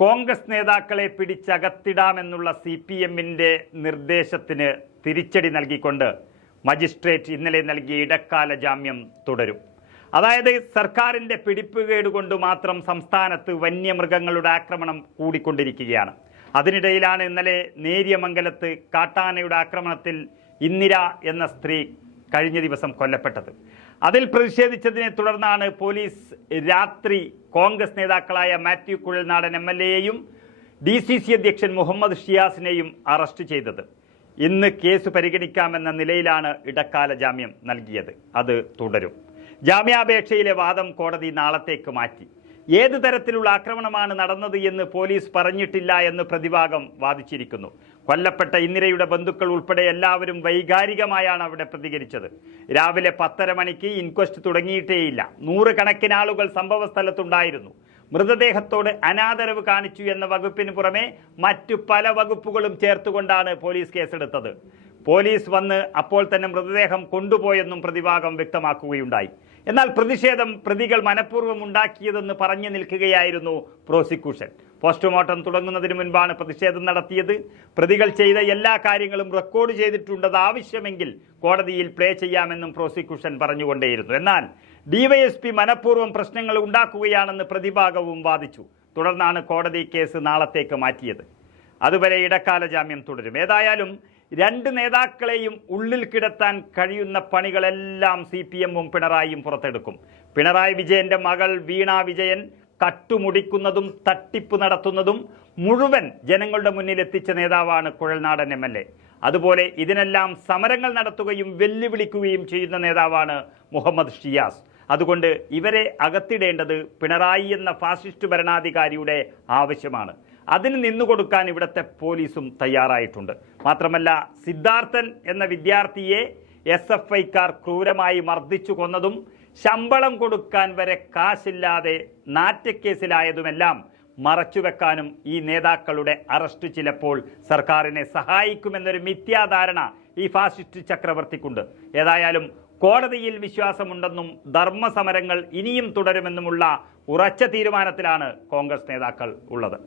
കോൺഗ്രസ് നേതാക്കളെ പിടിച്ചകത്തിടാമെന്നുള്ള C P എമ്മിന്റെ നിർദ്ദേശത്തിന് തിരിച്ചടി നൽകിക്കൊണ്ട് മജിസ്ട്രേറ്റ് ഇന്നലെ നൽകിയ ഇടക്കാല ജാമ്യം തുടരും. അതായത് സർക്കാരിന്റെ പിടിപ്പുകേട് കൊണ്ട് മാത്രം സംസ്ഥാനത്ത് വന്യമൃഗങ്ങളുടെ ആക്രമണം കൂടിക്കൊണ്ടിരിക്കുകയാണ്. അതിനിടയിലാണ് ഇന്നലെ നേരിയമംഗലത്ത് കാട്ടാനയുടെ ആക്രമണത്തിൽ ഇന്ദിര എന്ന സ്ത്രീ കഴിഞ്ഞ ദിവസം കൊല്ലപ്പെട്ടത്. അതിൽ പ്രതിഷേധിച്ചതിനെ തുടർന്നാണ് പോലീസ് രാത്രി കോൺഗ്രസ് നേതാക്കളായ മാത്യു കുഴൽനാടൻ എം എൽ എയെയും ഡി സി സി അധ്യക്ഷൻ മുഹമ്മദ് ഷിയാസിനെയും അറസ്റ്റ് ചെയ്തത്. ഇന്ന് കേസ് പരിഗണിക്കാമെന്ന നിലയിലാണ് ഇടക്കാല ജാമ്യം നൽകിയത്. അത് തുടരും. ജാമ്യാപേക്ഷയിലെ വാദം കോടതി നാളത്തേക്ക് മാറ്റി. ഏത് തരത്തിലുള്ള ആക്രമണമാണ് നടന്നത് എന്ന് പോലീസ് പറഞ്ഞിട്ടില്ല എന്ന് പ്രതിഭാഗം വാദിച്ചിരിക്കുന്നു. കൊല്ലപ്പെട്ട ഇന്ദിരയുടെ ബന്ധുക്കൾ ഉൾപ്പെടെ എല്ലാവരും വൈകാരികമായാണ് അവിടെ പ്രതികരിച്ചത്. രാവിലെ പത്തര മണിക്ക് ഇൻക്വസ്റ്റ് തുടങ്ങിയിട്ടേയില്ല. നൂറുകണക്കിന് ആളുകൾ സംഭവ സ്ഥലത്തുണ്ടായിരുന്നു. മൃതദേഹത്തോട് അനാദരവ് കാണിച്ചു എന്ന വകുപ്പിന് പുറമെ മറ്റു പല വകുപ്പുകളും ചേർത്തുകൊണ്ടാണ് പോലീസ് കേസെടുത്തത്. പോലീസ് വന്ന് അപ്പോൾ തന്നെ മൃതദേഹം കൊണ്ടുപോയെന്നും പ്രതിഭാഗം വ്യക്തമാക്കുകയുണ്ടായി. എന്നാൽ പ്രതിഷേധം പ്രതികൾ മനഃപൂർവം ഉണ്ടാക്കിയതെന്ന് പറഞ്ഞു നിൽക്കുകയായിരുന്നു പ്രോസിക്യൂഷൻ. പോസ്റ്റ്മോർട്ടം തുടങ്ങുന്നതിന് മുൻപാണ് പ്രതിഷേധം നടത്തിയത്. പ്രതികൾ ചെയ്ത എല്ലാ കാര്യങ്ങളും റെക്കോർഡ് ചെയ്തിട്ടുണ്ടത് ആവശ്യമെങ്കിൽ കോടതിയിൽ പ്ലേ ചെയ്യാമെന്നും പ്രോസിക്യൂഷൻ പറഞ്ഞുകൊണ്ടേയിരുന്നു. എന്നാൽ ഡിവൈഎസ്പി മനഃപൂർവം പ്രശ്നങ്ങൾ ഉണ്ടാക്കുകയാണെന്ന് പ്രതിഭാഗവും വാദിച്ചു. തുടർന്നാണ് കോടതി കേസ് നാളത്തേക്ക് മാറ്റിയത്. അതുവരെ ഇടക്കാല ജാമ്യം തുടരും. ഏതായാലും രണ്ട് നേതാക്കളെയും ഉള്ളിൽ കിടത്താൻ കഴിയുന്ന പണികളെല്ലാം സി പി എമ്മും പിണറായിയും പുറത്തെടുക്കും. പിണറായി വിജയന്റെ മകൾ വീണ വിജയൻ കട്ടുമുടിക്കുന്നതും തട്ടിപ്പ് നടത്തുന്നതും മുഴുവൻ ജനങ്ങളുടെ മുന്നിൽ എത്തിച്ച നേതാവാണ് കുഴൽനാടൻ എം എൽ എ. അതുപോലെ ഇതിനെല്ലാം സമരങ്ങൾ നടത്തുകയും വെല്ലുവിളിക്കുകയും ചെയ്യുന്ന നേതാവാണ് മുഹമ്മദ് ഷിയാസ്. അതുകൊണ്ട് ഇവരെ അകത്തിടേണ്ടത് പിണറായി എന്ന ഫാസിസ്റ്റ് ഭരണാധികാരിയുടെ ആവശ്യമാണ്. അതിന് നിന്നു കൊടുക്കാൻ ഇവിടുത്തെ പോലീസും തയ്യാറായിട്ടുണ്ട്. മാത്രമല്ല സിദ്ധാർത്ഥൻ എന്ന വിദ്യാർത്ഥിയെ എസ് എഫ് ഐക്കാർ ക്രൂരമായി മർദ്ദിച്ചു കൊന്നതും ശമ്പളം കൊടുക്കാൻ വരെ കാശില്ലാതെ നാറ്റക്കേസിലായതുമെല്ലാം മറച്ചുവെക്കാനും ഈ നേതാക്കളുടെ അറസ്റ്റ് ചിലപ്പോൾ സർക്കാരിനെ സഹായിക്കുമെന്നൊരു മിഥ്യാധാരണ ഈ ഫാസിസ്റ്റ് ചക്രവർത്തിക്കുണ്ട്. ഏതായാലും കോടതിയിൽ വിശ്വാസമുണ്ടെന്നും ധർമ്മസമരങ്ങൾ ഇനിയും തുടരുമെന്നുമുള്ള ഉറച്ച തീരുമാനത്തിലാണ് കോൺഗ്രസ് നേതാക്കൾ ഉള്ളത്.